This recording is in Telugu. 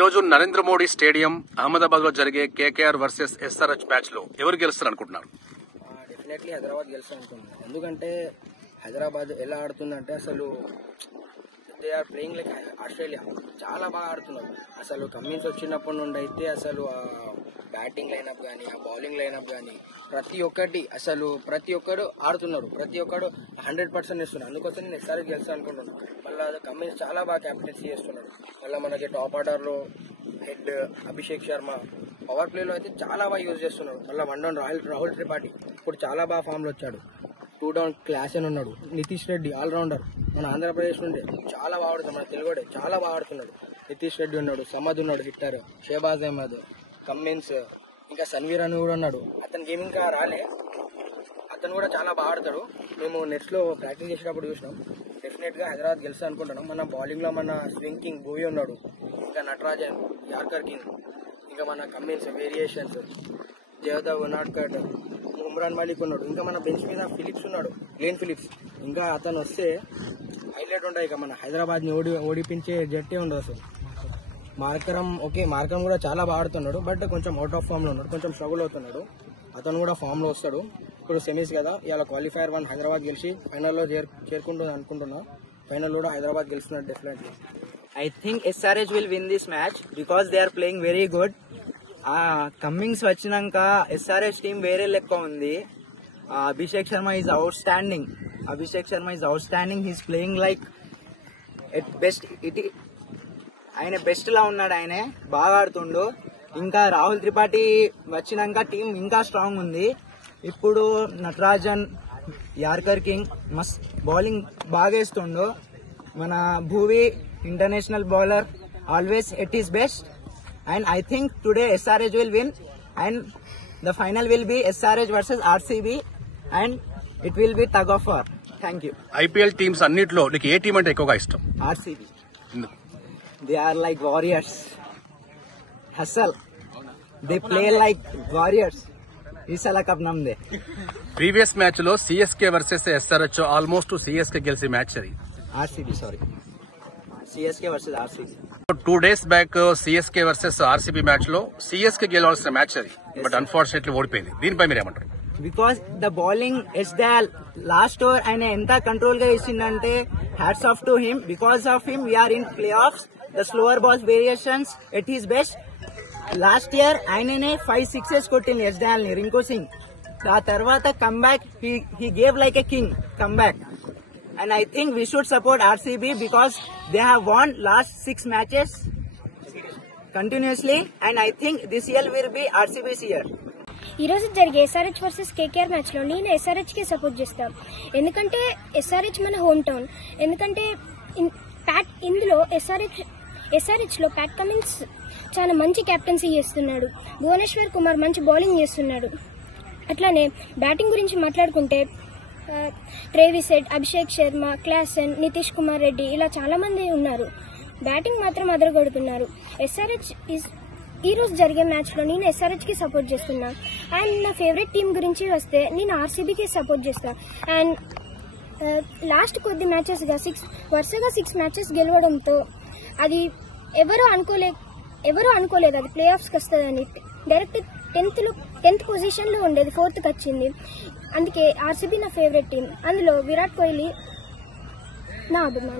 రోజు నరేంద్ర మోడీ స్టేడియం అహ్మదాబాద్ లో జరిగే కేకేఆర్ వర్సెస్ ఎస్ఆర్హెచ్ మ్యాచ్ లో ఎవరు గెలుస్తారు అనుకుంటున్నారు? డెఫినెట్లీ హైదరాబాద్ గెలుస్తారు అనుకుంటున్నాను. ఎందుకంటే హైదరాబాద్ ఎలా ఆడుతుందంటే అసలు they are playing like Australia. చాలా బాగా ఆడుతున్నారు. అసలు కమ్మిన్స్ వచ్చినప్పటి నుండి అయితే అసలు ఆ బ్యాటింగ్ లైనప్ కానీ ఆ బౌలింగ్ లైనప్ కానీ ప్రతి ఒక్కరు ఆడుతున్నారు. ప్రతి ఒక్కరు 100% ఇస్తున్నారు. అందుకోసం నేను ఎస్ఆర్హెచ్ గెలుస్తాను అనుకుంటున్నాను. మళ్ళీ కమ్మిన్స్ చాలా బాగా క్యాప్టెన్సీ చేస్తున్నాడు. మళ్ళీ మనకి టాప్ ఆర్డర్ లో హెడ్ అభిషేక్ శర్మ, పవర్ ప్లేలో అయితే చాలా బాగా యూజ్ చేస్తున్నాడు. మళ్ళీ 1 డౌన్ రాహుల్ త్రిపాఠి ఇప్పుడు చాలా బాగా ఫామ్ లో వచ్చాడు. 2 డౌన్ క్లాస్ అని ఉన్నాడు. నితీష్ రెడ్డి ఆల్రౌండర్ మన ఆంధ్రప్రదేశ్ నుండి చాలా బాగా ఆడుతున్నాడు. మన తెలుగుడే చాలా బాగా ఆడుతున్నాడు. నితీష్ రెడ్డి ఉన్నాడు, సమద్ ఉన్నాడు హిట్టర్, షేబాజ్ అహ్మద్, కమ్మిన్స్, ఇంకా సన్వీర్ అని కూడా ఉన్నాడు. అతని గేమ్ ఇంకా రాలే, అతను కూడా చాలా బాగా ఆడతాడు. మేము నెట్స్ లో ప్రాక్టీస్ చేసేటప్పుడు చూసినాం. డెఫినెట్ గా హైదరాబాద్ గెలుస్తా అనుకుంటున్నాం. మన బౌలింగ్ లో మన స్వింగ్ కింగ్ భూవి ఉన్నాడు, ఇంకా నటరాజన్, యార్కర్ కింగ్, ఇంకా మన కమ్మిన్స్ వేరియేషన్స్, జయదేవ్ ఉనాడ్కట్, ఉమ్రాన్ మలిక్ ఉన్నాడు. ఇంకా మన బెంచ్ మీద ఫిలిప్స్ ఉన్నాడు, గ్లేన్ ఫిలిప్స్. ఇంకా అతను వస్తే హైలైట్ ఉంటాయి. ఇక మన హైదరాబాద్ ని ఓడిపించే జట్టే ఉండదు అసలు. మార్కరం కూడా చాలా బాగా ఆడుతున్నాడు. బట్ కొంచెం అవుట్ ఆఫ్ ఫామ్ లో ఉన్నాడు, కొంచెం స్ట్రగుల్ అవుతున్నాడు. అతను కూడా ఫామ్ లో వస్తాడు. ఇప్పుడు సెమీస్ కదా, ఇవాళ క్వాలిఫైర్ 1 హైదరాబాద్ గెలిచి ఫైనల్లో చేరుకుంటుంది అనుకుంటున్నా. ఫైనల్ కూడా హైదరాబాద్ గెలుస్తున్నారు definitely. I think SRH will win this match because they are playing very good. Cummins వచ్చినాక SRH టీం వేరే లెక్క ఉంది. Abhishek Sharma is out standing. He's playing like at best. ఆయన బెస్ట్ లా ఉన్నాడు. ఆయన బాగా ఆడుతుండు. ఇంకా రాహుల్ త్రిపాఠి వచ్చినాక టీం ఇంకా స్ట్రాంగ్ ఉంది. ఇప్పుడు నటరాజన్, యార్కర్ కింగ్ మస్త్ బౌలింగ్ బాగా వేస్తుండు. మన Bhuvi international bowler, always at his best, and I think today SRH will win and the final will be SRH versus RCB and it will be tug of war. Thank you. IPL teams అన్నిట్లో నీకు ఏ టీం అంటే ఎక్కువగా ఇష్టం? RCB. They are like warriors. Hustle. They play like warriors. ఈసాల కప్ నమ్దే. ప్రీవియస్ మ్యాచ్ లో CSK versus SRH almost CSK గెలిచి మ్యాచ్ అది. CSK versus RCB. 2 days back CSK versus RCB match లో సిఎస్కే గెలవాల్సిన మ్యాచ్ అది. బట్ అన్ఫార్చునేట్లీ ఓడిపోయింది. దీనిపై మీరు ఏమంటారు? Because the bowling last over ఆయన ఎంత కంట్రోల్ గా ఇచ్చిందంటే hats off to him. Because of him we're in playoffs. The slower balls variations at his best. Last year ఆయననే 5 6 కొట్టింది ఎస్డాల్ ని, రింకు సింగ్. ఆ తర్వాత comeback he gave like a king comeback. And I think we should support RCB because they have won last 6 matches continuously, and I think this year will be RCB's year. ఈ రోజు జరిగే ఎస్ఆర్హెచ్ వర్సెస్ కేకేఆర్ మ్యాచ్ లో నేను ఎస్ఆర్హెచ్ కి సపోర్ట్ చేస్తాను. ఎందుకంటే ఎస్ఆర్హెచ్ మన హోమ్ టౌన్. ఎందుకంటే ఇందులో ఎస్ఆర్హెచ్ లో ప్యాట్ కమిన్స్ చాలా మంచి క్యాప్టెన్సీ చేస్తున్నాడు. భువనేశ్వర్ కుమార్ మంచి బౌలింగ్ చేస్తున్నాడు. అట్లానే బ్యాటింగ్ గురించి మాట్లాడుకుంటే Travis Head, Abhishek Sharma, Klaasen, Nitish Kumar Reddy ఇలా చాలా మంది ఉన్నారు. బ్యాటింగ్ మాత్రం అదరగొడుతున్నారు. ఎస్ఆర్హెచ్ ఈ రోజు జరిగే మ్యాచ్ లో నేను ఎస్ఆర్హెచ్ కి సపోర్ట్ చేస్తున్నా. అండ్ నా ఫేవరెట్ టీం గురించి వస్తే నేను ఆర్సీబీకి సపోర్ట్ చేస్తా. అండ్ లాస్ట్ కొద్ది మ్యాచెస్ గా వరుసగా 6 మ్యాచెస్ గెలవడంతో అది ఎవరు అనుకోలేదు అది ప్లే ఆఫ్స్ కి వస్తుందని. డైరెక్ట్ 10th పొజిషన్ లో ఉండేది, 4th కి వచ్చింది. అందుకే ఆర్సీబీ నా ఫేవరెట్ టీం. అందులో విరాట్ కోహ్లీ నా అభిమాని.